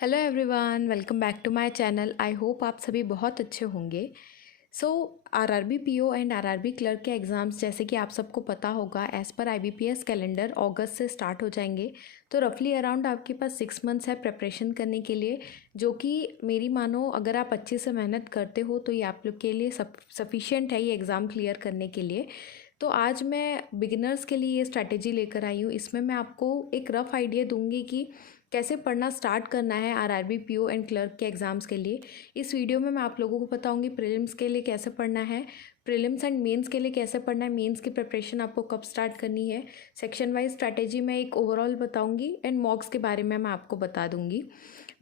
Hello everyone, welcome back to my channel. I hope आप सभी बहुत अच्छे होंगे। So RRB PO and RRB clerk के एग्ज़ाम्स जैसे कि आप सबको पता होगा, एज़ पर आईबीपीएस कैलेंडर अगस्त से स्टार्ट हो जाएंगे। तो रफली अराउंड आपके पास 6 मंथ्स है प्रिपरेशन करने के लिए, जो कि मेरी मानो अगर आप अच्छे से मेहनत करते हो तो ये आप लोग के लिए सफिशिएंट है ये एग्ज़ाम क्लियर करने के लिए। तो आज मैं बिगिनर्स के लिए ये स्ट्रैटेजी लेकर आई हूँ। इसमें मैं आपको एक रफ़ आइडिया दूंगी कि कैसे पढ़ना स्टार्ट करना है आरआरबी पीओ एंड क्लर्क के एग्ज़ाम्स के लिए। इस वीडियो में मैं आप लोगों को बताऊंगी प्रीलिम्स के लिए कैसे पढ़ना है, प्रीलिम्स एंड मेंस के लिए कैसे पढ़ना है, मेंस की प्रिपरेशन आपको कब स्टार्ट करनी है, सेक्शन वाइज स्ट्रैटेजी मैं एक ओवरऑल बताऊंगी एंड मॉक्स के बारे में मैं आपको बता दूंगी।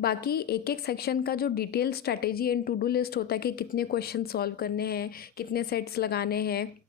बाकी एक एक सेक्शन का जो detail strategy and to do list होता है कि कितने क्वेश्चन सॉल्व करने हैं, कितने सेट्स लगाने हैं,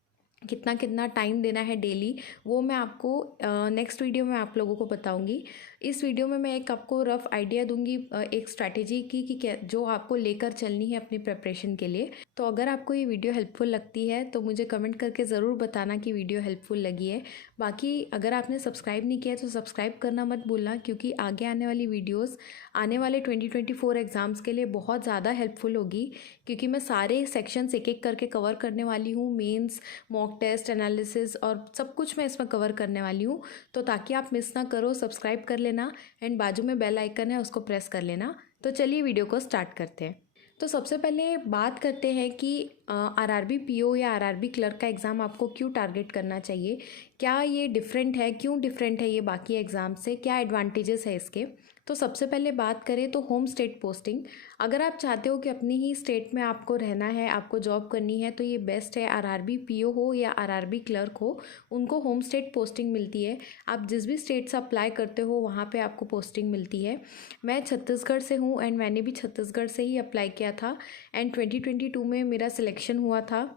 कितना कितना टाइम देना है डेली, वो मैं आपको नेक्स्ट वीडियो में आप लोगों को बताऊंगी। इस वीडियो में मैं एक आपको रफ आइडिया दूंगी एक स्ट्रैटेजी की कि जो आपको लेकर चलनी है अपनी प्रिपरेशन के लिए। तो अगर आपको ये वीडियो हेल्पफुल लगती है तो मुझे कमेंट करके ज़रूर बताना कि वीडियो हेल्पफुल लगी है। बाकी अगर आपने सब्सक्राइब नहीं किया तो सब्सक्राइब करना मत भूलना, क्योंकि आगे आने वाली वीडियोज़ आने वाले 2024 एग्ज़ाम्स के लिए बहुत ज़्यादा हेल्पफुल होगी, क्योंकि मैं सारे सेक्शंस एक एक करके कवर करने वाली हूँ। मेंस, मॉक टेस्ट, एनालिसिस और सब कुछ मैं इसमें कवर करने वाली हूँ। तो ताकि आप मिस ना करो, सब्सक्राइब कर लेना एंड बाजू में बेल आइकन है उसको प्रेस कर लेना। तो चलिए वीडियो को स्टार्ट करते हैं। तो सबसे पहले बात करते हैं कि आरआरबी पीओ या आरआरबी क्लर्क का एग्ज़ाम आपको क्यों टारगेट करना चाहिए, क्या ये डिफरेंट है, क्यों डिफरेंट है ये बाकी एग्ज़ाम से, क्या एडवांटेजेस है इसके। तो सबसे पहले बात करें तो होम स्टेट पोस्टिंग। अगर आप चाहते हो कि अपनी ही स्टेट में आपको रहना है, आपको जॉब करनी है, तो ये बेस्ट है। आरआरबी पीओ हो या आरआरबी क्लर्क हो, उनको होम स्टेट पोस्टिंग मिलती है। आप जिस भी स्टेट से अप्लाई करते हो वहाँ पे आपको पोस्टिंग मिलती है। मैं छत्तीसगढ़ से हूँ एंड मैंने भी छत्तीसगढ़ से ही अप्लाई किया था एंड 2022 में मेरा सिलेक्शन हुआ था,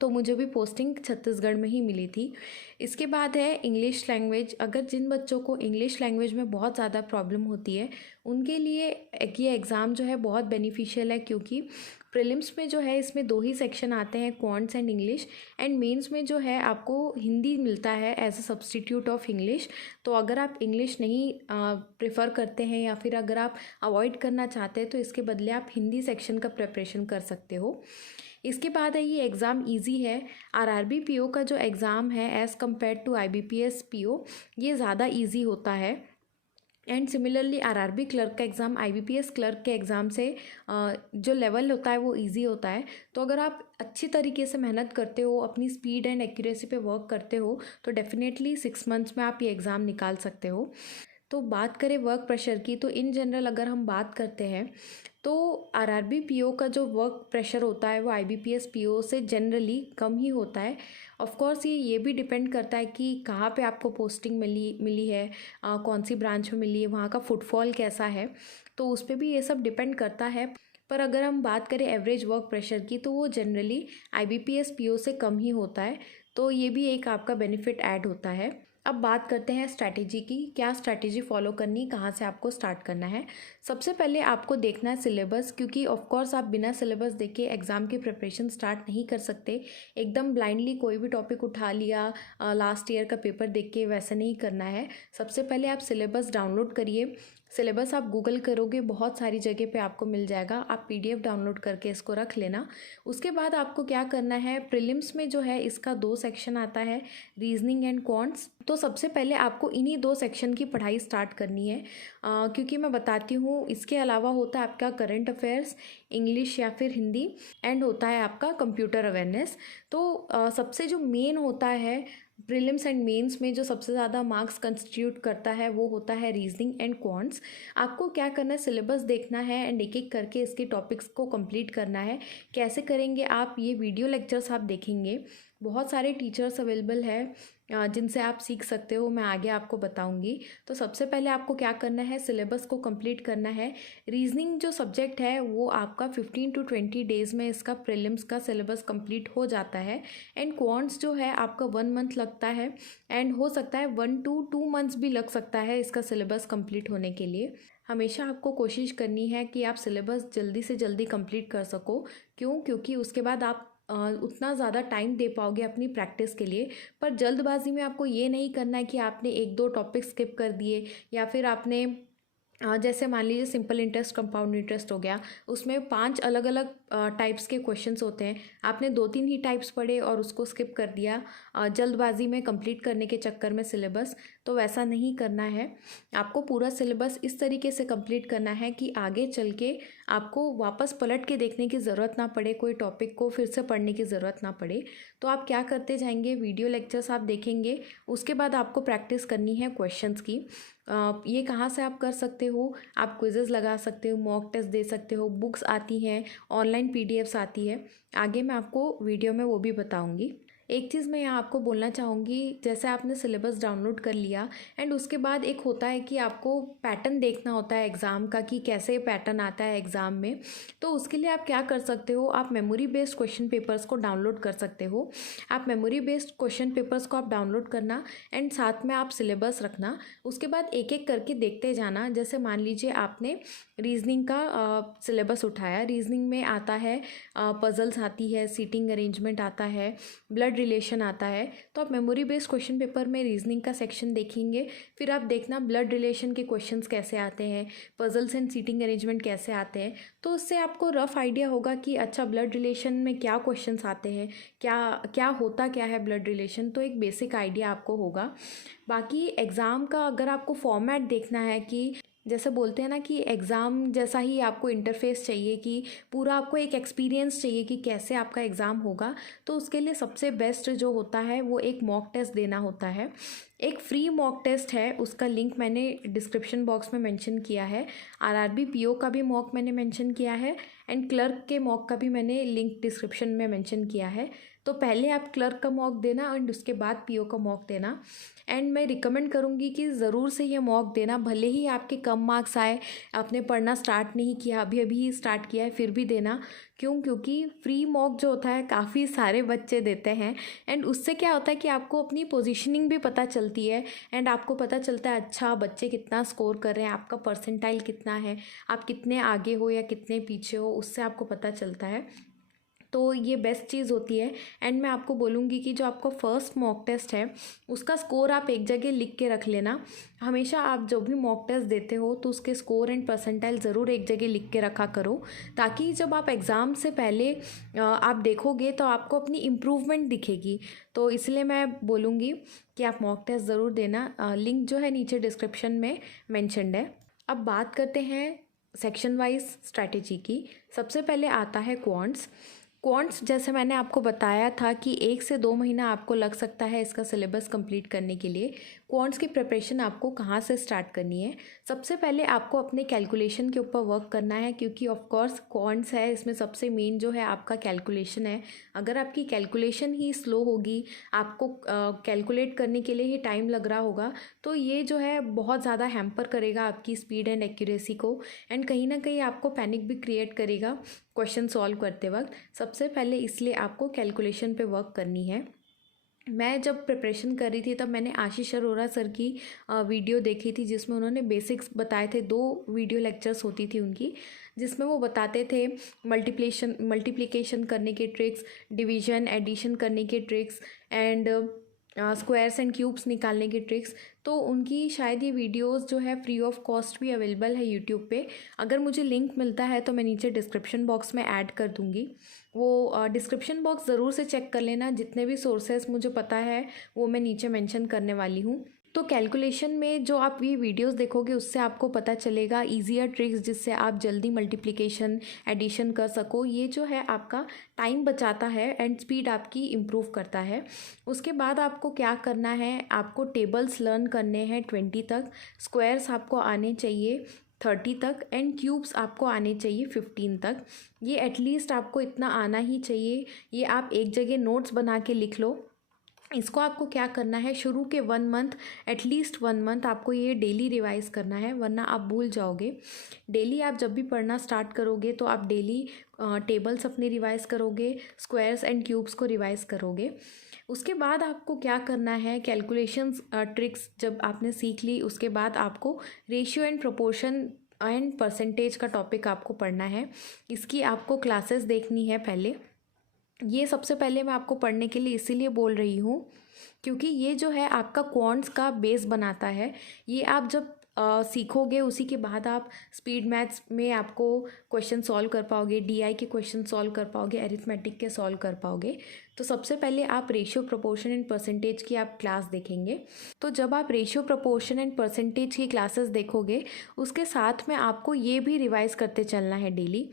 तो मुझे भी पोस्टिंग छत्तीसगढ़ में ही मिली थी। इसके बाद है इंग्लिश लैंग्वेज। अगर जिन बच्चों को इंग्लिश लैंग्वेज में बहुत ज़्यादा प्रॉब्लम होती है, उनके लिए ये एग्ज़ाम जो है बहुत बेनिफिशियल है, क्योंकि प्रीलिम्स में जो है इसमें 2 ही सेक्शन आते हैं, quants and English, and mains में जो है आपको हिंदी मिलता है as a substitute of English. तो अगर आप इंग्लिश नहीं प्रेफर करते हैं या फिर अगर आप अवॉइड करना चाहते हैं तो इसके बदले आप हिंदी सेक्शन का प्रिपरेशन कर सकते हो। इसके बाद है ये एग्ज़ाम इजी है। आरआरबी पीओ का जो एग्ज़ाम है as compare to IBPS PO, ये ज़्यादा इजी होता है। एंड सिमिलरली आरआरबी क्लर्क का एग्ज़ाम आईबीपीएस क्लर्क के एग्ज़ाम से जो लेवल होता है वो इजी होता है। तो अगर आप अच्छी तरीके से मेहनत करते हो, अपनी स्पीड एंड एक्यूरेसी पे वर्क करते हो, तो डेफिनेटली 6 मंथ्स में आप ये एग्ज़ाम निकाल सकते हो। तो बात करें वर्क प्रेशर की, तो इन जनरल अगर हम बात करते हैं तो आरआरबी पीओ का जो वर्क प्रेशर होता है वो आईबीपीएस पीओ से जनरली कम ही होता है। ऑफ कोर्स ये भी डिपेंड करता है कि कहाँ पे आपको पोस्टिंग मिली मिली है, कौन सी ब्रांच में मिली है, वहाँ का फुटफॉल कैसा है, तो उस पर भी ये सब डिपेंड करता है। पर अगर हम बात करें एवरेज वर्क प्रेशर की, तो वो जनरली आईबीपीएस पीओ से कम ही होता है। तो ये भी एक आपका बेनिफिट ऐड होता है। अब बात करते हैं स्ट्रैटेजी की, क्या स्ट्रैटेजी फॉलो करनी, कहाँ से आपको स्टार्ट करना है। सबसे पहले आपको देखना है सिलेबस, क्योंकि ऑफ कोर्स आप बिना सिलेबस देखे एग्ज़ाम की प्रिपरेशन स्टार्ट नहीं कर सकते। एकदम ब्लाइंडली कोई भी टॉपिक उठा लिया लास्ट ईयर का पेपर देख के, वैसे नहीं करना है। सबसे पहले आप सिलेबस डाउनलोड करिए। सिलेबस आप गूगल करोगे, बहुत सारी जगह पे आपको मिल जाएगा, आप पीडीएफ डाउनलोड करके इसको रख लेना। उसके बाद आपको क्या करना है, प्रीलिम्स में जो है इसका 2 सेक्शन आता है, रीजनिंग एंड क्वांट्स। तो सबसे पहले आपको इन्हीं 2 सेक्शन की पढ़ाई स्टार्ट करनी है, क्योंकि मैं बताती हूँ इसके अलावा होता है आपका करंट अफेयर्स, इंग्लिश या फिर हिंदी, एंड होता है आपका कंप्यूटर अवेयरनेस। तो सबसे जो मेन होता है प्रीलिम्स एंड मेंस में, जो सबसे ज़्यादा मार्क्स कंस्टिट्यूट करता है, वो होता है रीजनिंग एंड क्वांट्स। आपको क्या करना है, सिलेबस देखना है एंड एक एक करके इसके टॉपिक्स को कंप्लीट करना है। कैसे करेंगे आप, ये वीडियो लेक्चर्स आप देखेंगे, बहुत सारे टीचर्स अवेलेबल है जिनसे आप सीख सकते हो, मैं आगे आपको बताऊंगी। तो सबसे पहले आपको क्या करना है, सिलेबस को कंप्लीट करना है। रीजनिंग जो सब्जेक्ट है वो आपका 15 to 20 डेज़ में इसका प्रीलिम्स का सिलेबस कंप्लीट हो जाता है। एंड क्वांट्स जो है आपका 1 मंथ लगता है, एंड हो सकता है 1 to 2 मंथ्स भी लग सकता है इसका सिलेबस कंप्लीट होने के लिए। हमेशा आपको कोशिश करनी है कि आप सिलेबस जल्दी से जल्दी कंप्लीट कर सको। क्यों? क्योंकि उसके बाद आप उतना ज़्यादा टाइम दे पाओगे अपनी प्रैक्टिस के लिए। पर जल्दबाजी में आपको ये नहीं करना है कि आपने 1-2 टॉपिक स्किप कर दिए, या फिर आपने जैसे मान लीजिए सिंपल इंटरेस्ट, कंपाउंड इंटरेस्ट हो गया, उसमें 5 अलग अलग टाइप्स के क्वेश्चंस होते हैं। आपने 2-3 ही टाइप्स पढ़े और उसको स्किप कर दिया जल्दबाजी में कंप्लीट करने के चक्कर में सिलेबस, तो वैसा नहीं करना है। आपको पूरा सिलेबस इस तरीके से कंप्लीट करना है कि आगे चल के आपको वापस पलट के देखने की ज़रूरत ना पड़े, कोई टॉपिक को फिर से पढ़ने की ज़रूरत ना पड़े। तो आप क्या करते जाएंगे, वीडियो लेक्चर्स आप देखेंगे, उसके बाद आपको प्रैक्टिस करनी है क्वेश्चंस की। ये कहाँ से आप कर सकते हो, आप क्विज़ेस लगा सकते हो, मॉक टेस्ट दे सकते हो, बुक्स आती हैं, ऑनलाइन पीडीएफ्स आती है। आगे मैं आपको वीडियो में वो भी बताऊंगी। एक चीज़ मैं यहाँ आपको बोलना चाहूँगी, जैसे आपने सिलेबस डाउनलोड कर लिया एंड उसके बाद एक होता है कि आपको पैटर्न देखना होता है एग्ज़ाम का कि कैसे पैटर्न आता है एग्ज़ाम में। तो उसके लिए आप क्या कर सकते हो, आप मेमोरी बेस्ड क्वेश्चन पेपर्स को डाउनलोड कर सकते हो। आप मेमोरी बेस्ड क्वेश्चन पेपर्स को आप डाउनलोड करना एंड साथ में आप सिलेबस रखना। उसके बाद एक एक करके देखते जाना। जैसे मान लीजिए आपने रीजनिंग का सिलेबस उठाया, रीजनिंग में आता है पजल्स आती है, सीटिंग अरेंजमेंट आता है, ब्लड रिलेशन आता है। तो आप मेमोरी बेस्ड क्वेश्चन पेपर में रीजनिंग का सेक्शन देखेंगे, फिर आप देखना ब्लड रिलेशन के क्वेश्चंस कैसे आते हैं, पजल्स एंड सीटिंग अरेंजमेंट कैसे आते हैं। तो उससे आपको रफ आइडिया होगा कि अच्छा ब्लड रिलेशन में क्या क्वेश्चंस आते हैं, क्या क्या होता क्या है ब्लड रिलेशन, तो एक बेसिक आइडिया आपको होगा। बाकी एग्ज़ाम का अगर आपको फॉर्मेट देखना है कि जैसे बोलते हैं ना कि एग्ज़ाम जैसा ही आपको इंटरफेस चाहिए, कि पूरा आपको एक एक्सपीरियंस चाहिए कि कैसे आपका एग्ज़ाम होगा, तो उसके लिए सबसे बेस्ट जो होता है वो एक मॉक टेस्ट देना होता है। एक फ्री मॉक टेस्ट है, उसका लिंक मैंने डिस्क्रिप्शन बॉक्स में मेंशन किया है। आरआरबी पीओ का भी मॉक मैंने मेंशन किया है एंड क्लर्क के मॉक का भी मैंने लिंक डिस्क्रिप्शन में मेंशन किया है। तो पहले आप क्लर्क का मॉक देना एंड उसके बाद पीओ का मॉक देना। एंड मैं रिकमेंड करूँगी कि ज़रूर से ये मॉक देना, भले ही आपके कम मार्क्स आए, आपने पढ़ना स्टार्ट नहीं किया, अभी अभी ही स्टार्ट किया है, फिर भी देना। क्यों? क्योंकि फ्री मॉक जो होता है काफ़ी सारे बच्चे देते हैं एंड उससे क्या होता है कि आपको अपनी पोजीशनिंग भी पता चलती है एंड आपको पता चलता है अच्छा बच्चे कितना स्कोर कर रहे हैं, आपका परसेंटाइल कितना है, आप कितने आगे हो या कितने पीछे हो, उससे आपको पता चलता है। तो ये बेस्ट चीज़ होती है। एंड मैं आपको बोलूँगी कि जो आपका फर्स्ट मॉक टेस्ट है उसका स्कोर आप एक जगह लिख के रख लेना। हमेशा आप जो भी मॉक टेस्ट देते हो तो उसके स्कोर एंड परसेंटाइल ज़रूर एक जगह लिख के रखा करो, ताकि जब आप एग्ज़ाम से पहले आप देखोगे तो आपको अपनी इम्प्रूवमेंट दिखेगी। तो इसलिए मैं बोलूँगी कि आप मॉक टेस्ट ज़रूर देना। लिंक जो है नीचे डिस्क्रिप्शन में मैंशनड है। अब बात करते हैं सेक्शन वाइज स्ट्रैटेजी की। सबसे पहले आता है क्वांट्स। क्वांट्स जैसे मैंने आपको बताया था कि 1 से 2 महीना आपको लग सकता है इसका सिलेबस कंप्लीट करने के लिए। क्वांट्स की प्रिपरेशन आपको कहाँ से स्टार्ट करनी है? सबसे पहले आपको अपने कैलकुलेशन के ऊपर वर्क करना है, क्योंकि ऑफ कोर्स क्वांट्स है, इसमें सबसे मेन जो है आपका कैलकुलेशन है। अगर आपकी कैलकुलेशन ही स्लो होगी, आपको कैलकुलेट करने के लिए ही टाइम लग रहा होगा, तो ये जो है बहुत ज़्यादा हैम्पर करेगा आपकी स्पीड एंड एक्यूरेसी को एंड कहीं ना कहीं आपको पैनिक भी क्रिएट करेगा क्वेश्चन सॉल्व करते वक्त। सबसे पहले इसलिए आपको कैलकुलेशन पे वर्क करनी है। मैं जब प्रिपरेशन कर रही थी तब मैंने आशीष अरोरा सर की वीडियो देखी थी, जिसमें उन्होंने बेसिक्स बताए थे। 2 वीडियो लेक्चर्स होती थी उनकी, जिसमें वो बताते थे मल्टीप्लिकेशन करने के ट्रिक्स, डिवीजन एडिशन करने के tricks and squares and cubes निकालने की ट्रिक्स। तो उनकी शायद ये वीडियोस जो है फ्री ऑफ कॉस्ट भी अवेलेबल है यूट्यूब पे। अगर मुझे लिंक मिलता है तो मैं नीचे डिस्क्रिप्शन बॉक्स में ऐड कर दूँगी। वो डिस्क्रिप्शन बॉक्स ज़रूर से चेक कर लेना, जितने भी सोर्सेस मुझे पता है वो मैं नीचे मेंशन करने वाली हूँ। तो कैलकुलेशन में जो आप ये वीडियोस देखोगे उससे आपको पता चलेगा ईजियर ट्रिक्स, जिससे आप जल्दी मल्टीप्लिकेशन एडिशन कर सको। ये जो है आपका टाइम बचाता है एंड स्पीड आपकी इम्प्रूव करता है। उसके बाद आपको क्या करना है, आपको टेबल्स लर्न करने हैं 20 तक, स्क्वायर्स आपको आने चाहिए 30 तक एंड क्यूब्स आपको आने चाहिए 15 तक। ये एटलीस्ट आपको इतना आना ही चाहिए। ये आप एक जगह नोट्स बना के लिख लो। इसको आपको क्या करना है, शुरू के 1 मंथ, एटलीस्ट 1 मंथ आपको ये डेली रिवाइज करना है, वरना आप भूल जाओगे। डेली आप जब भी पढ़ना स्टार्ट करोगे तो आप डेली टेबल्स अपने रिवाइज करोगे, स्क्वायर्स एंड क्यूब्स को रिवाइज करोगे। उसके बाद आपको क्या करना है, कैलकुलेशंस ट्रिक्स जब आपने सीख ली, उसके बाद आपको ratio and proportion and percentage का टॉपिक आपको पढ़ना है। इसकी आपको क्लासेस देखनी है पहले। ये सबसे पहले मैं आपको पढ़ने के लिए इसीलिए बोल रही हूँ क्योंकि ये जो है आपका क्वांट्स का बेस बनाता है। ये आप जब सीखोगे उसी के बाद आप स्पीड मैथ्स में आपको क्वेश्चन सॉल्व कर पाओगे, डीआई के क्वेश्चन सॉल्व कर पाओगे, अरिथमेटिक के सॉल्व कर पाओगे। तो सबसे पहले आप रेशियो, प्रोपोर्शन एंड परसेंटेज की आप क्लास देखेंगे। तो जब आप रेशियो, प्रोपोर्शन एंड परसेंटेज की क्लासेस देखोगे उसके साथ में आपको ये भी रिवाइज करते चलना है डेली।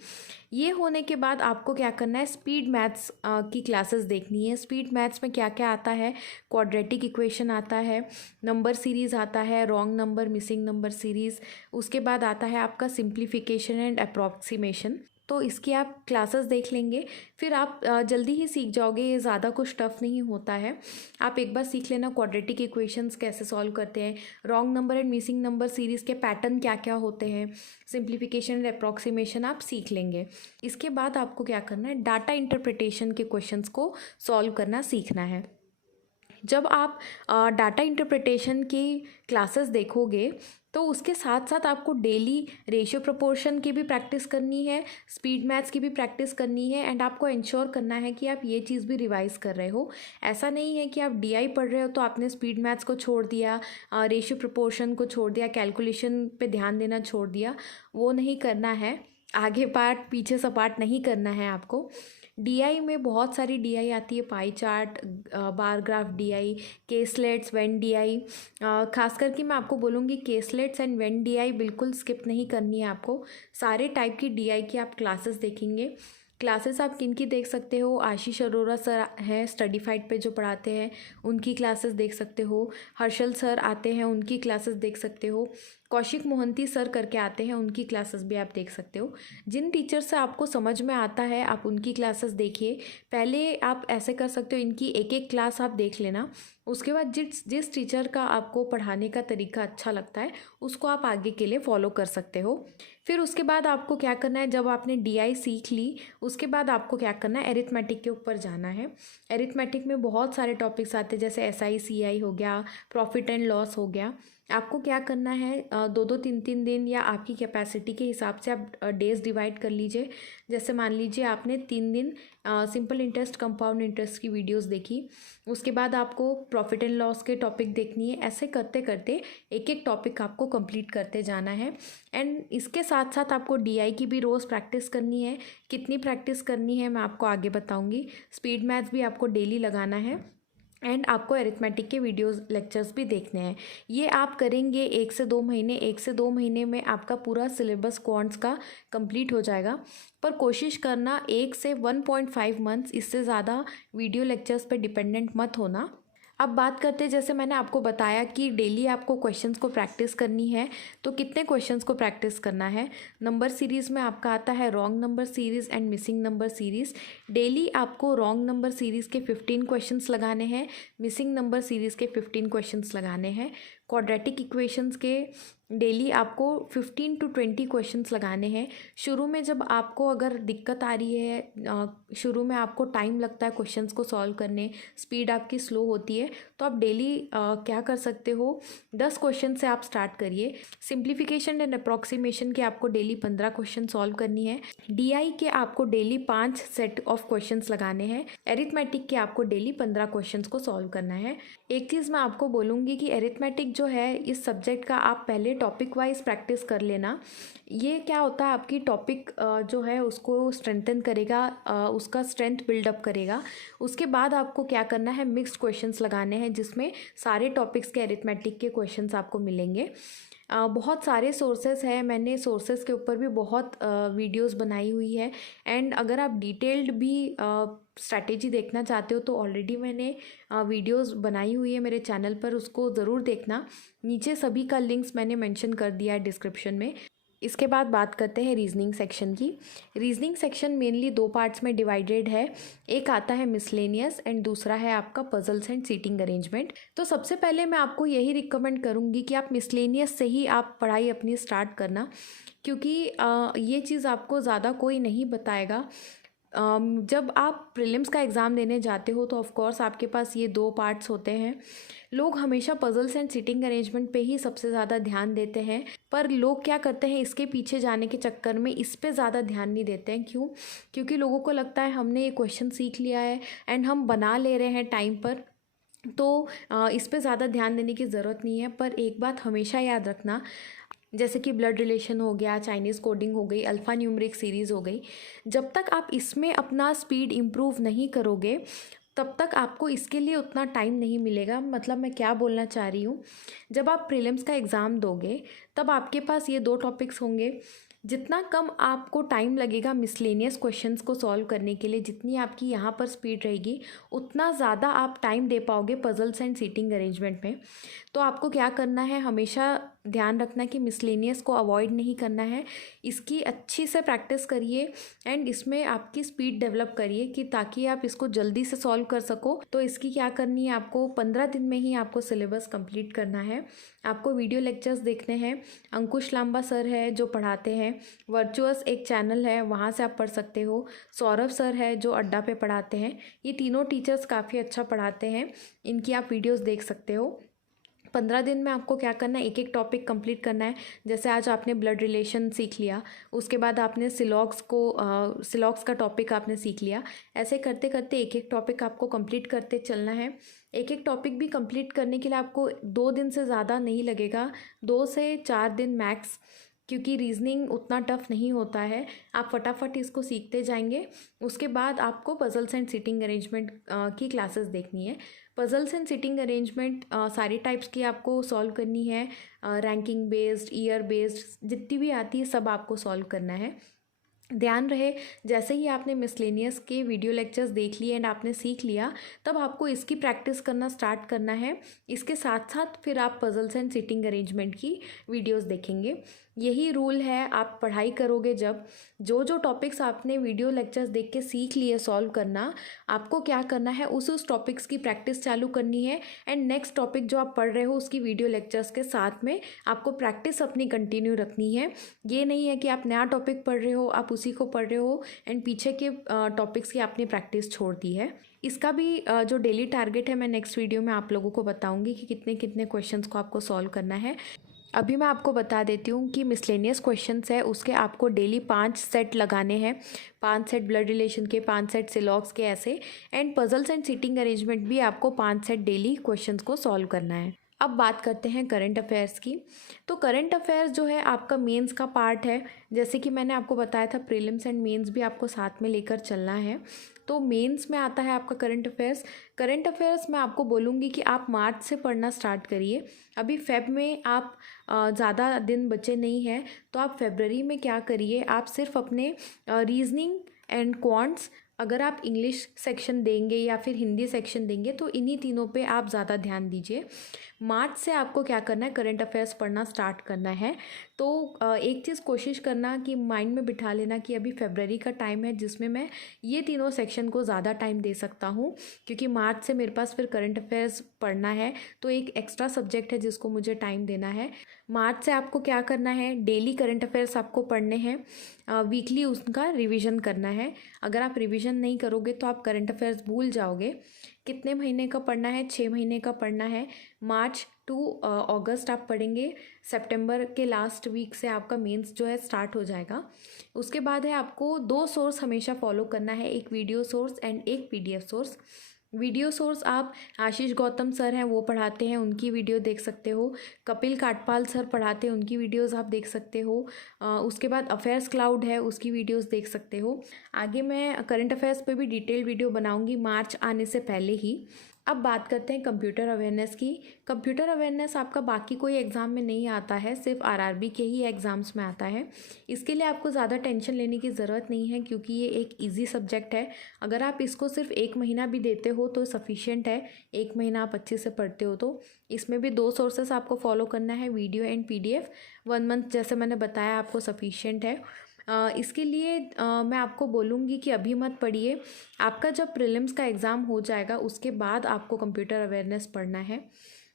ये होने के बाद आपको क्या करना है, स्पीड मैथ्स की क्लासेस देखनी है। स्पीड मैथ्स में क्या क्या आता है, क्वाड्रेटिक इक्वेशन आता है, नंबर सीरीज़ आता है, wrong number, missing number series, उसके बाद आता है आपका सिंप्लीफिकेशन एंड अप्रॉक्सीमेशन। तो इसकी आप क्लासेस देख लेंगे, फिर आप जल्दी ही सीख जाओगे। ये ज़्यादा कुछ टफ नहीं होता है। आप एक बार सीख लेना क्वाड्रेटिक इक्वेशंस कैसे सॉल्व करते हैं, wrong number and missing number series के पैटर्न क्या क्या होते हैं, सिंप्लीफिकेशन एंड अप्रॉक्सीमेशन आप सीख लेंगे। इसके बाद आपको क्या करना है, डाटा इंटरप्रिटेशन के क्वेश्चंस को सॉल्व करना सीखना है। जब आप डाटा इंटरप्रिटेशन की क्लासेस देखोगे तो उसके साथ साथ आपको डेली रेशियो प्रोपोर्शन की भी प्रैक्टिस करनी है, स्पीड मैथ्स की भी प्रैक्टिस करनी है, एंड आपको इंश्योर करना है कि आप ये चीज़ भी रिवाइज़ कर रहे हो। ऐसा नहीं है कि आप डीआई पढ़ रहे हो तो आपने स्पीड मैथ्स को छोड़ दिया, रेशियो प्रोपोर्शन को छोड़ दिया, कैलकुलेशन पे ध्यान देना छोड़ दिया। वो नहीं करना है, आगे पार्ट पीछे सपाट नहीं करना है आपको। डीआई में बहुत सारी डीआई आती है, pie chart, bar graph DI, केसलेट्स, when DI. खास करके मैं आपको बोलूँगी केसलेट्स एंड वेन डीआई बिल्कुल स्किप नहीं करनी है आपको। सारे टाइप की डीआई की आप क्लासेस देखेंगे। क्लासेस आप किन की देख सकते हो, आशीष अरोरा सर हैं स्टडीफाइड पे जो पढ़ाते हैं, उनकी क्लासेस देख सकते हो। हर्षल सर आते हैं, उनकी क्लासेस देख सकते हो। कौशिक मोहंती सर करके आते हैं, उनकी क्लासेस भी आप देख सकते हो। जिन टीचर से आपको समझ में आता है आप उनकी क्लासेस देखिए। पहले आप ऐसे कर सकते हो, इनकी एक एक क्लास आप देख लेना। उसके बाद जिस जिस टीचर का आपको पढ़ाने का तरीका अच्छा लगता है उसको आप आगे के लिए फॉलो कर सकते हो। फिर उसके बाद आपको क्या करना है, जब आपने डीआई सीख ली उसके बाद आपको क्या करना है, एरिथमेटिक के ऊपर जाना है। एरिथमेटिक में बहुत सारे टॉपिक्स आते हैं, जैसे एसआई सीआई हो गया, प्रॉफिट एंड लॉस हो गया। आपको क्या करना है, 2-2 3-3 दिन या आपकी कैपेसिटी के हिसाब से आप डेज डिवाइड कर लीजिए। जैसे मान लीजिए आपने 3 दिन सिंपल इंटरेस्ट, कंपाउंड इंटरेस्ट की वीडियोस देखी, उसके बाद आपको प्रॉफिट एंड लॉस के टॉपिक देखनी है। ऐसे करते करते एक एक टॉपिक आपको कंप्लीट करते जाना है। एंड इसके साथ साथ आपको डीआई की भी रोज़ प्रैक्टिस करनी है। कितनी प्रैक्टिस करनी है मैं आपको आगे बताऊँगी। स्पीड मैथ्स भी आपको डेली लगाना है, एंड आपको अरिथमेटिक के वीडियोस लेक्चर्स भी देखने हैं। ये आप करेंगे 1 से 2 महीने, 1 से 2 महीने में आपका पूरा सिलेबस क्वांट्स का कंप्लीट हो जाएगा। पर कोशिश करना 1 से 1.5 मंथ्स, इससे ज़्यादा वीडियो लेक्चर्स पे डिपेंडेंट मत होना। अब बात करते हैं, जैसे मैंने आपको बताया कि डेली आपको क्वेश्चंस को प्रैक्टिस करनी है। तो कितने क्वेश्चंस को प्रैक्टिस करना है, नंबर सीरीज़ में आपका आता है wrong number series and missing number series. Daily आपको रॉन्ग नंबर सीरीज़ के 15 क्वेश्चंस लगाने हैं, मिसिंग नंबर सीरीज़ के 15 क्वेश्चंस लगाने हैं। क्वाड्रेटिक इक्वेशंस के डेली आपको 15 to 20 क्वेश्चंस लगाने हैं। शुरू में जब आपको अगर दिक्कत आ रही है, शुरू में आपको टाइम लगता है क्वेश्चंस को सॉल्व करने, स्पीड आपकी स्लो होती है, तो आप डेली क्या कर सकते हो, 10 क्वेश्चन से आप स्टार्ट करिए। सिंप्लीफिकेशन एंड अप्रॉक्सीमेशन के आपको डेली 15 क्वेश्चन सॉल्व करनी है। डीआई के आपको डेली 5 सेट ऑफ क्वेश्चंस लगाने हैं। एरिथमेटिक के आपको डेली 15 क्वेश्चंस को सॉल्व करना है। एक चीज़ मैं आपको बोलूँगी कि एरिथमेटिक जो है इस सब्जेक्ट का आप पहले टॉपिक वाइज प्रैक्टिस कर लेना। ये क्या होता है, आपकी टॉपिक जो है उसको स्ट्रेंथन करेगा, उसका स्ट्रेंथ बिल्डअप करेगा। उसके बाद आपको क्या करना है, मिक्स्ड क्वेश्चंस लगाने हैं जिसमें सारे टॉपिक्स के एरिथमेटिक के क्वेश्चंस आपको मिलेंगे। बहुत सारे सोर्सेज हैं, मैंने सोर्सेज के ऊपर भी बहुत वीडियोस बनाई हुई है। एंड अगर आप डिटेल्ड भी स्ट्रैटेजी देखना चाहते हो तो ऑलरेडी मैंने वीडियोस बनाई हुई है मेरे चैनल पर, उसको ज़रूर देखना। नीचे सभी का लिंक्स मैंने मेंशन कर दिया है डिस्क्रिप्शन में। इसके बाद बात करते हैं रीजनिंग सेक्शन की। रीजनिंग सेक्शन मेनली 2 पार्ट्स में डिवाइडेड है। एक आता है मिसलेनियस एंड दूसरा है आपका पजल्स एंड सीटिंग अरेंजमेंट। तो सबसे पहले मैं आपको यही रिकमेंड करूँगी कि आप मिसलेनियस से ही आप पढ़ाई अपनी स्टार्ट करना, क्योंकि ये चीज़ आपको ज़्यादा कोई नहीं बताएगा। जब आप प्रीलिम्स का एग्ज़ाम देने जाते हो तो ऑफ कोर्स आपके पास ये 2 पार्ट्स होते हैं। लोग हमेशा पजल्स एंड सीटिंग अरेंजमेंट पे ही सबसे ज़्यादा ध्यान देते हैं, पर लोग क्या करते हैं, इसके पीछे जाने के चक्कर में इस पे ज़्यादा ध्यान नहीं देते हैं। क्यों? क्योंकि लोगों को लगता है हमने ये क्वेश्चन सीख लिया है एंड हम बना ले रहे हैं टाइम पर, तो इस पे ज़्यादा ध्यान देने की ज़रूरत नहीं है। पर एक बात हमेशा याद रखना, जैसे कि ब्लड रिलेशन हो गया, चाइनीज़ कोडिंग हो गई, अल्फ़ा न्यूमरिक सीरीज़ हो गई, जब तक आप इसमें अपना स्पीड इम्प्रूव नहीं करोगे तब तक आपको इसके लिए उतना टाइम नहीं मिलेगा। मतलब मैं क्या बोलना चाह रही हूँ, जब आप प्रीलिम्स का एग्ज़ाम दोगे तब आपके पास ये 2 टॉपिक्स होंगे। जितना कम आपको टाइम लगेगा मिसलेनियस क्वेश्चंस को सॉल्व करने के लिए, जितनी आपकी यहाँ पर स्पीड रहेगी, उतना ज़्यादा आप टाइम दे पाओगे पजल्स एंड सीटिंग अरेंजमेंट में। तो आपको क्या करना है, हमेशा ध्यान रखना कि मिसलेनियस को अवॉइड नहीं करना है। इसकी अच्छी से प्रैक्टिस करिए एंड इसमें आपकी स्पीड डेवलप करिए कि ताकि आप इसको जल्दी से सॉल्व कर सको। तो इसकी क्या करनी है, आपको 15 दिन में ही आपको सिलेबस कंप्लीट करना है। आपको वीडियो लेक्चर्स देखने हैं। अंकुश लांबा सर है जो पढ़ाते हैं, वर्चुअस एक चैनल है, वहाँ से आप पढ़ सकते हो। सौरभ सर है जो अड्डा पे पढ़ाते हैं। ये तीनों टीचर्स काफ़ी अच्छा पढ़ाते हैं, इनकी आप वीडियोस देख सकते हो। 15 दिन में आपको क्या करना है, एक एक टॉपिक कंप्लीट करना है। जैसे आज आपने ब्लड रिलेशन सीख लिया, उसके बाद आपने सिलॉक्स का टॉपिक आपने सीख लिया। ऐसे करते करते एक एक टॉपिक आपको कंप्लीट करते चलना है। एक एक टॉपिक भी कंप्लीट करने के लिए आपको 2 दिन से ज़्यादा नहीं लगेगा, 2 से 4 दिन मैक्स, क्योंकि रीजनिंग उतना टफ नहीं होता है। आप फटाफट इसको सीखते जाएंगे। उसके बाद आपको पजल्स एंड सिटिंग अरेंजमेंट की क्लासेस देखनी है। पजल्स एंड सिटिंग अरेंजमेंट सारी टाइप्स की आपको सॉल्व करनी है। रैंकिंग बेस्ड, ईयर बेस्ड, जितनी भी आती है सब आपको सॉल्व करना है। ध्यान रहे, जैसे ही आपने मिसलेनियस के वीडियो लेक्चर्स देख लिए एंड आपने सीख लिया, तब आपको इसकी प्रैक्टिस करना स्टार्ट करना है। इसके साथ साथ फिर आप पजल्स एंड सिटिंग अरेंजमेंट की वीडियोस देखेंगे। यही रूल है, आप पढ़ाई करोगे जब, जो जो टॉपिक्स आपने वीडियो लेक्चर्स देख के सीख लिए सॉल्व करना, आपको क्या करना है, उस टॉपिक्स की प्रैक्टिस चालू करनी है। एंड नेक्स्ट टॉपिक जो आप पढ़ रहे हो उसकी वीडियो लेक्चर्स के साथ में आपको प्रैक्टिस अपनी कंटिन्यू रखनी है। ये नहीं है कि आप नया टॉपिक पढ़ रहे हो, आप उसी को पढ़ रहे हो एंड पीछे के टॉपिक्स की आपने प्रैक्टिस छोड़ दी है। इसका भी जो डेली टारगेट है मैं नेक्स्ट वीडियो में आप लोगों को बताऊंगी कि कितने कितने क्वेश्चंस को आपको सॉल्व करना है। अभी मैं आपको बता देती हूँ कि मिसलेनियस क्वेश्चंस है उसके आपको डेली 5 सेट लगाने हैं। 5 सेट ब्लड रिलेशन के, 5 सेट सिलॉक्स के, ऐसे। And puzzles and seating arrangement भी आपको 5 सेट डेली क्वेश्चंस को सॉल्व करना है। अब बात करते हैं करंट अफेयर्स की। तो करंट अफेयर्स जो है आपका मेंस का पार्ट है। जैसे कि मैंने आपको बताया था, प्रीलिम्स एंड मेंस भी आपको साथ में लेकर चलना है। तो मेंस में आता है आपका करंट अफेयर्स। करंट अफेयर्स मैं आपको बोलूँगी कि आप मार्च से पढ़ना स्टार्ट करिए। अभी फेब में आप ज़्यादा दिन बचे नहीं हैं, तो आप फेबररी में क्या करिए, आप सिर्फ अपने रीजनिंग एंड क्वांट्स, अगर आप इंग्लिश सेक्शन देंगे या फिर हिंदी सेक्शन देंगे तो इन्हीं तीनों पे आप ज़्यादा ध्यान दीजिए। मार्च से आपको क्या करना है, करंट अफेयर्स पढ़ना स्टार्ट करना है। तो एक चीज़ कोशिश करना कि माइंड में बिठा लेना कि अभी फेबररी का टाइम है जिसमें मैं ये तीनों सेक्शन को ज़्यादा टाइम दे सकता हूँ, क्योंकि मार्च से मेरे पास फिर करंट अफेयर्स पढ़ना है, तो एक एक्स्ट्रा सब्जेक्ट है जिसको मुझे टाइम देना है। मार्च से आपको क्या करना है, डेली करंट अफेयर्स आपको पढ़ने हैं, वीकली उसका रिवीजन करना है। अगर आप रिवीजन नहीं करोगे तो आप करंट अफेयर्स भूल जाओगे। कितने महीने का पढ़ना है, 6 महीने का पढ़ना है। मार्च टू अगस्त आप पढ़ेंगे। सितंबर के लास्ट वीक से आपका मेंस जो है स्टार्ट हो जाएगा। उसके बाद है आपको 2 सोर्स हमेशा फॉलो करना है, एक वीडियो सोर्स एंड एक पीडीएफ सोर्स। वीडियो सोर्स आप आशीष गौतम सर हैं वो पढ़ाते हैं, उनकी वीडियो देख सकते हो। कपिल काटपाल सर पढ़ाते हैं, उनकी वीडियोस आप देख सकते हो। उसके बाद अफेयर्स क्लाउड है, उसकी वीडियोस देख सकते हो। आगे मैं करंट अफेयर्स पे भी डिटेल वीडियो बनाऊंगी मार्च आने से पहले ही। अब बात करते हैं कंप्यूटर अवेयरनेस की। कंप्यूटर अवेयरनेस आपका बाकी कोई एग्ज़ाम में नहीं आता है, सिर्फ आरआरबी के ही एग्ज़ाम्स में आता है। इसके लिए आपको ज़्यादा टेंशन लेने की ज़रूरत नहीं है, क्योंकि ये एक इजी सब्जेक्ट है। अगर आप इसको सिर्फ 1 महीना भी देते हो तो सफिशिएंट है। 1 महीना आप अच्छे से पढ़ते हो तो। इसमें भी 2 सोर्सेस आपको फॉलो करना है, वीडियो एंड पीडीएफ। 1 मंथ जैसे मैंने बताया आपको सफिशिएंट है। इसके लिए मैं आपको बोलूँगी कि अभी मत पढ़िए। आपका जब प्रीलिम्स का एग्ज़ाम हो जाएगा उसके बाद आपको कंप्यूटर अवेयरनेस पढ़ना है।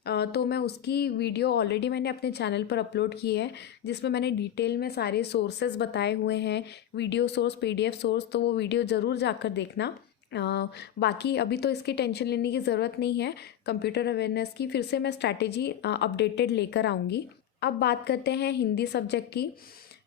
तो मैं उसकी वीडियो ऑलरेडी मैंने अपने चैनल पर अपलोड की है, जिसमें मैंने डिटेल में सारे सोर्सेज बताए हुए हैं, वीडियो सोर्स, पीडीएफ सोर्स। तो वो वीडियो ज़रूर जाकर देखना। बाकी अभी तो इसकी टेंशन लेने की ज़रूरत नहीं है। कंप्यूटर अवेयरनेस की फिर से मैं स्ट्रैटेजी अपडेटेड लेकर आऊँगी। अब बात करते हैं हिंदी सब्जेक्ट की।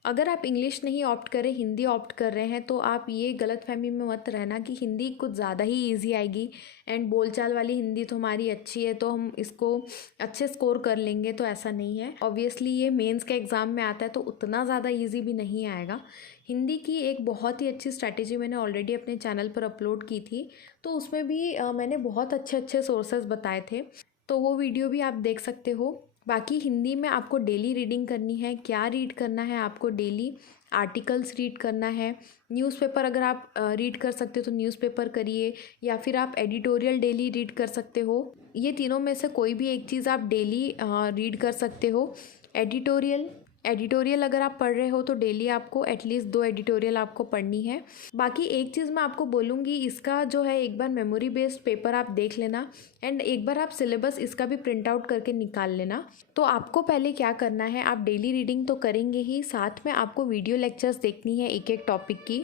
अगर आप इंग्लिश नहीं ऑप्ट कर रहे, हिंदी ऑप्ट कर रहे हैं, तो आप ये गलतफहमी में मत रहना कि हिंदी कुछ ज़्यादा ही इजी आएगी एंड बोलचाल वाली हिंदी तो हमारी अच्छी है तो हम इसको अच्छे स्कोर कर लेंगे, तो ऐसा नहीं है। ऑब्वियसली ये मेंस के एग्ज़ाम में आता है तो उतना ज़्यादा इजी भी नहीं आएगा। हिंदी की एक बहुत ही अच्छी स्ट्रैटेजी मैंने ऑलरेडी अपने चैनल पर अपलोड की थी, तो उसमें भी मैंने बहुत अच्छे अच्छे सोर्सेज बताए थे, तो वो वीडियो भी आप देख सकते हो। बाकी हिंदी में आपको डेली रीडिंग करनी है। क्या रीड करना है आपको? डेली आर्टिकल्स रीड करना है। न्यूज़पेपर अगर आप रीड कर सकते हो तो न्यूज़पेपर करिए, या फिर आप एडिटोरियल डेली रीड कर सकते हो। ये तीनों में से कोई भी एक चीज़ आप डेली रीड कर सकते हो। एडिटोरियल अगर आप पढ़ रहे हो तो डेली आपको एटलीस्ट 2 एडिटोरियल आपको पढ़नी है। बाकी एक चीज़ मैं आपको बोलूँगी, इसका जो है एक बार मेमोरी बेस्ड पेपर आप देख लेना एंड एक बार आप सिलेबस इसका भी प्रिंट आउट करके निकाल लेना। तो आपको पहले क्या करना है, आप डेली रीडिंग तो करेंगे ही, साथ में आपको वीडियो लेक्चर्स देखनी है एक एक टॉपिक की।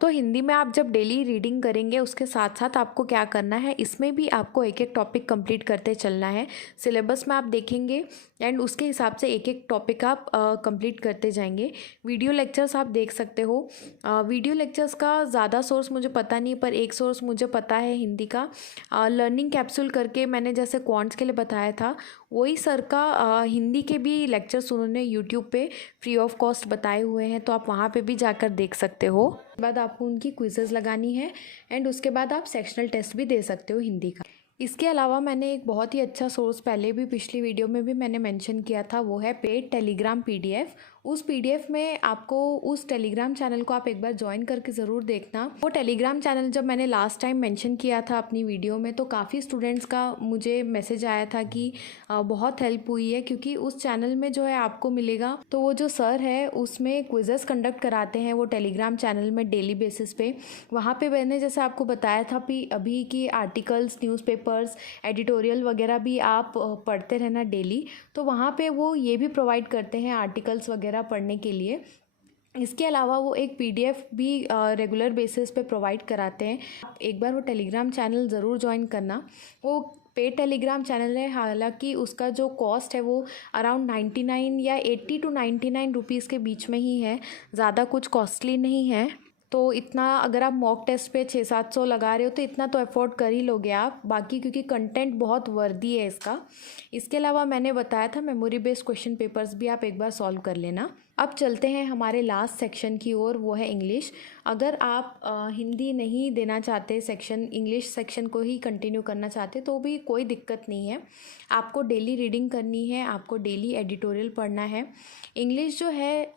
तो हिंदी में आप जब डेली रीडिंग करेंगे उसके साथ साथ आपको क्या करना है, इसमें भी आपको एक एक टॉपिक कंप्लीट करते चलना है। सिलेबस में आप देखेंगे एंड उसके हिसाब से एक एक टॉपिक आप कंप्लीट करते जाएंगे। वीडियो लेक्चर्स आप देख सकते हो। वीडियो लेक्चर्स का ज़्यादा सोर्स मुझे पता नहीं, पर एक सोर्स मुझे पता है हिंदी का, लर्निंग कैप्सूल करके, मैंने जैसे क्वांट्स के लिए बताया था वही सर का हिंदी के भी लेक्चर्स उन्होंने यूट्यूब पे फ्री ऑफ कॉस्ट बताए हुए हैं, तो आप वहाँ पे भी जाकर देख सकते हो। उसके बाद आपको उनकी क्विज़ेज़ लगानी है एंड उसके बाद आप सेक्शनल टेस्ट भी दे सकते हो हिंदी का। इसके अलावा मैंने एक बहुत ही अच्छा सोर्स पहले भी पिछली वीडियो में भी मैंने मेंशन किया था, वो है पेड टेलीग्राम पीडीएफ। उस पीडीएफ में आपको उस टेलीग्राम चैनल को आप एक बार ज्वाइन करके ज़रूर देखना। वो टेलीग्राम चैनल जब मैंने लास्ट टाइम मेंशन किया था अपनी वीडियो में, तो काफ़ी स्टूडेंट्स का मुझे मैसेज आया था कि बहुत हेल्प हुई है, क्योंकि उस चैनल में जो है आपको मिलेगा, तो वो जो सर है उसमें क्विजेस कंडक्ट कराते हैं वो टेलीग्राम चैनल में डेली बेसिस पे। वहाँ पे मैंने जैसे आपको बताया था कि अभी की आर्टिकल्स, न्यूज़पेपर्स, एडिटोरियल वगैरह भी आप पढ़ते रहना डेली, तो वहाँ पे वो ये भी प्रोवाइड करते हैं आर्टिकल्स वगैरह पढ़ने के लिए। इसके अलावा वो एक पीडीएफ भी रेगुलर बेसिस पे प्रोवाइड कराते हैं। आप एक बार वो टेलीग्राम चैनल ज़रूर ज्वाइन करना। वो पेड टेलीग्राम चैनल है, हालांकि उसका जो कॉस्ट है वो अराउंड 99 या 80 टू 99 रुपीज़ के बीच में ही है, ज़्यादा कुछ कॉस्टली नहीं है। तो इतना अगर आप मॉक टेस्ट पे 600-700 लगा रहे हो तो इतना तो अफोर्ड कर ही लोगे आप, बाकी क्योंकि कंटेंट बहुत वर्दी है इसका। इसके अलावा मैंने बताया था मेमोरी बेस्ड क्वेश्चन पेपर्स भी आप एक बार सॉल्व कर लेना। अब चलते हैं हमारे लास्ट सेक्शन की ओर, वो है इंग्लिश। अगर आप हिंदी नहीं देना चाहते सेक्शन, इंग्लिश सेक्शन को ही कंटिन्यू करना चाहते तो भी कोई दिक्कत नहीं है। आपको डेली रीडिंग करनी है, आपको डेली एडिटोरियल पढ़ना है। इंग्लिश जो है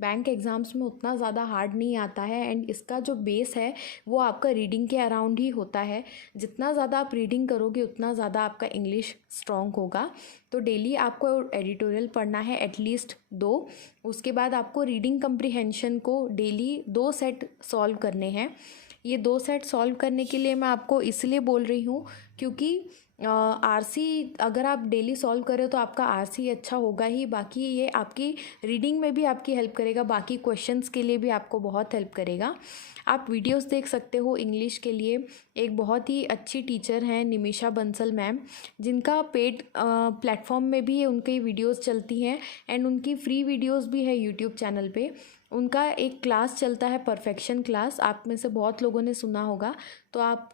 बैंक एग्ज़ाम्स में उतना ज़्यादा हार्ड नहीं आता है एंड इसका जो बेस है वो आपका रीडिंग के अराउंड ही होता है। जितना ज़्यादा आप रीडिंग करोगे उतना ज़्यादा आपका इंग्लिश स्ट्रॉन्ग होगा। तो डेली आपको एडिटोरियल पढ़ना है एटलीस्ट 2। उसके बाद आपको रीडिंग कम्प्रीहेंशन को डेली 2 सेट सॉल्व करने हैं। ये 2 सेट सॉल्व करने के लिए मैं आपको इसलिए बोल रही हूँ क्योंकि आरसी अगर आप डेली सॉल्व करें तो आपका आरसी अच्छा होगा ही, बाकी ये आपकी रीडिंग में भी आपकी हेल्प करेगा, बाकी क्वेश्चंस के लिए भी आपको बहुत हेल्प करेगा। आप वीडियोस देख सकते हो इंग्लिश के लिए। एक बहुत ही अच्छी टीचर हैं निमिषा बंसल मैम, जिनका पेड प्लेटफॉर्म में भी उनकी वीडियोस चलती हैं एंड उनकी फ्री वीडियोस भी है यूट्यूब चैनल पे। उनका एक क्लास चलता है परफेक्शन क्लास, आप में से बहुत लोगों ने सुना होगा, तो आप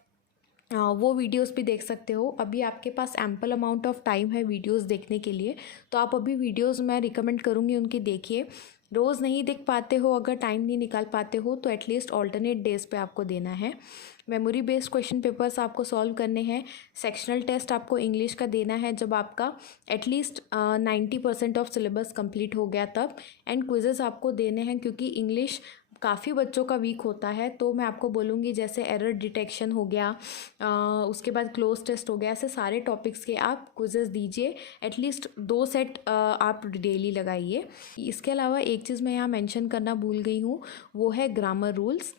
वो वीडियोस भी देख सकते हो। अभी आपके पास एम्पल अमाउंट ऑफ टाइम है वीडियोस देखने के लिए, तो आप अभी वीडियोस मैं रिकमेंड करूँगी उनकी देखिए। रोज़ नहीं देख पाते हो, अगर टाइम नहीं निकाल पाते हो तो एटलीस्ट ऑल्टरनेट डेज़ पे आपको देना है। मेमोरी बेस्ड क्वेश्चन पेपर्स आपको सॉल्व करने हैं। सेक्शनल टेस्ट आपको इंग्लिश का देना है जब आपका एटलीस्ट 90% ऑफ सिलेबस कंप्लीट हो गया तब। एंड क्विजेस आपको देने हैं, क्योंकि इंग्लिश काफ़ी बच्चों का वीक होता है, तो मैं आपको बोलूँगी जैसे एरर डिटेक्शन हो गया, उसके बाद क्लोज टेस्ट हो गया, ऐसे सारे टॉपिक्स के आप क्विजेस दीजिए। एटलीस्ट 2 सेट आप डेली लगाइए। इसके अलावा एक चीज़ मैं यहाँ मेंशन करना भूल गई हूँ, वो है ग्रामर रूल्स।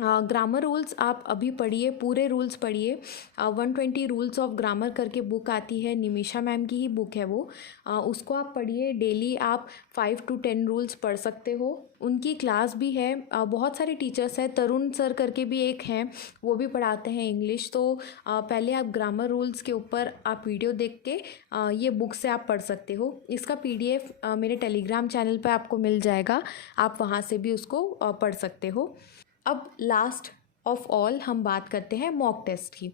ग्रामर रूल्स आप अभी पढ़िए, पूरे रूल्स पढ़िए। 120 रूल्स ऑफ ग्रामर करके बुक आती है, निमिषा मैम की ही बुक है वो। उसको आप पढ़िए। डेली आप 5 to 10 रूल्स पढ़ सकते हो। उनकी क्लास भी है। बहुत सारे टीचर्स हैं, तरुण सर करके भी एक हैं, वो भी पढ़ाते हैं इंग्लिश। तो पहले आप ग्रामर रूल्स के ऊपर आप वीडियो देख के ये बुक से आप पढ़ सकते हो। इसका PDF मेरे टेलीग्राम चैनल पर आपको मिल जाएगा, आप वहाँ से भी उसको पढ़ सकते हो। अब लास्ट ऑफ ऑल हम बात करते हैं मॉक टेस्ट की।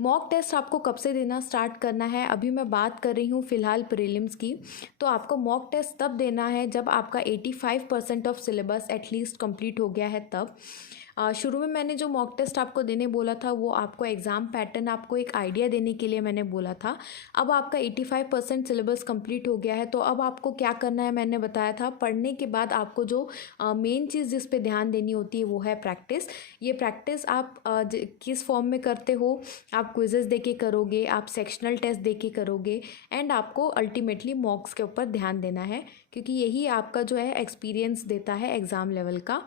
मॉक टेस्ट आपको कब से देना स्टार्ट करना है? अभी मैं बात कर रही हूँ फ़िलहाल प्रीलिम्स की। तो आपको मॉक टेस्ट तब देना है जब आपका 85% ऑफ सिलेबस एटलीस्ट कंप्लीट हो गया है तब। शुरू में मैंने जो मॉक टेस्ट आपको देने बोला था वो आपको एग्ज़ाम पैटर्न, आपको एक आइडिया देने के लिए मैंने बोला था। अब आपका 85% सिलेबस कंप्लीट हो गया है, तो अब आपको क्या करना है मैंने बताया था। पढ़ने के बाद आपको जो मेन चीज़ जिस पे ध्यान देनी होती है वो है प्रैक्टिस। ये प्रैक्टिस आप किस फॉर्म में करते हो? आप क्विजेज़ दे के करोगे, आप सेक्शनल टेस्ट दे के करोगे, एंड आपको अल्टीमेटली मॉक्स के ऊपर ध्यान देना है, क्योंकि यही आपका जो है एक्सपीरियंस देता है एग्ज़ाम लेवल का।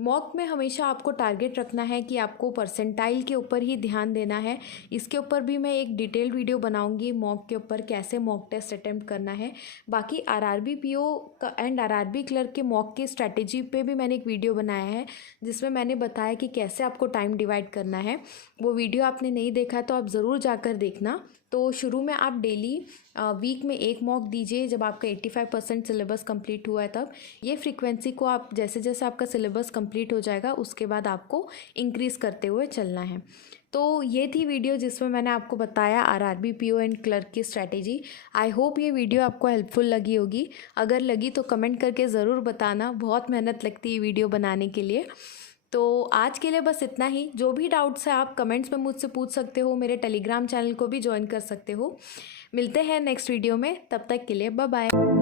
मॉक में हमेशा आपको टारगेट रखना है कि आपको परसेंटाइल के ऊपर ही ध्यान देना है। इसके ऊपर भी मैं एक डिटेल्ड वीडियो बनाऊंगी, मॉक के ऊपर कैसे मॉक टेस्ट अटेम्प्ट करना है। बाकी आरआरबी पीओ का एंड आरआरबी क्लर्क के मॉक की स्ट्रैटेजी पे भी मैंने एक वीडियो बनाया है, जिसमें मैंने बताया कि कैसे आपको टाइम डिवाइड करना है। वो वीडियो आपने नहीं देखा तो आप ज़रूर जाकर देखना। तो शुरू में आप डेली वीक में एक मॉक दीजिए जब आपका 85% सिलेबस कंप्लीट हुआ है तब। ये फ्रीक्वेंसी को आप जैसे जैसे आपका सिलेबस कंप्लीट हो जाएगा उसके बाद आपको इंक्रीज़ करते हुए चलना है। तो ये थी वीडियो जिसमें मैंने आपको बताया आरआरबी पीओ एंड क्लर्क की स्ट्रैटेजी। आई होप ये वीडियो आपको हेल्पफुल लगी होगी। अगर लगी तो कमेंट करके ज़रूर बताना, बहुत मेहनत लगती है वीडियो बनाने के लिए। तो आज के लिए बस इतना ही। जो भी डाउट्स है आप कमेंट्स में मुझसे पूछ सकते हो, मेरे टेलीग्राम चैनल को भी ज्वाइन कर सकते हो। मिलते हैं नेक्स्ट वीडियो में, तब तक के लिए बाय बाय।